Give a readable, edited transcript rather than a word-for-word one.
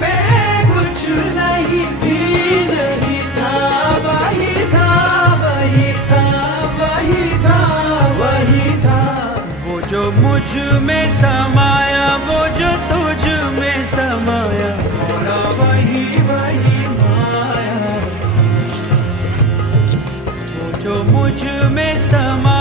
पे कुछ नहीं भी नहीं था, वही था वही था वही था वही था। वो जो मुझ में समाया, वो जो तुझ में समाया, मोरा वही वही माया। वो जो मुझ में समाया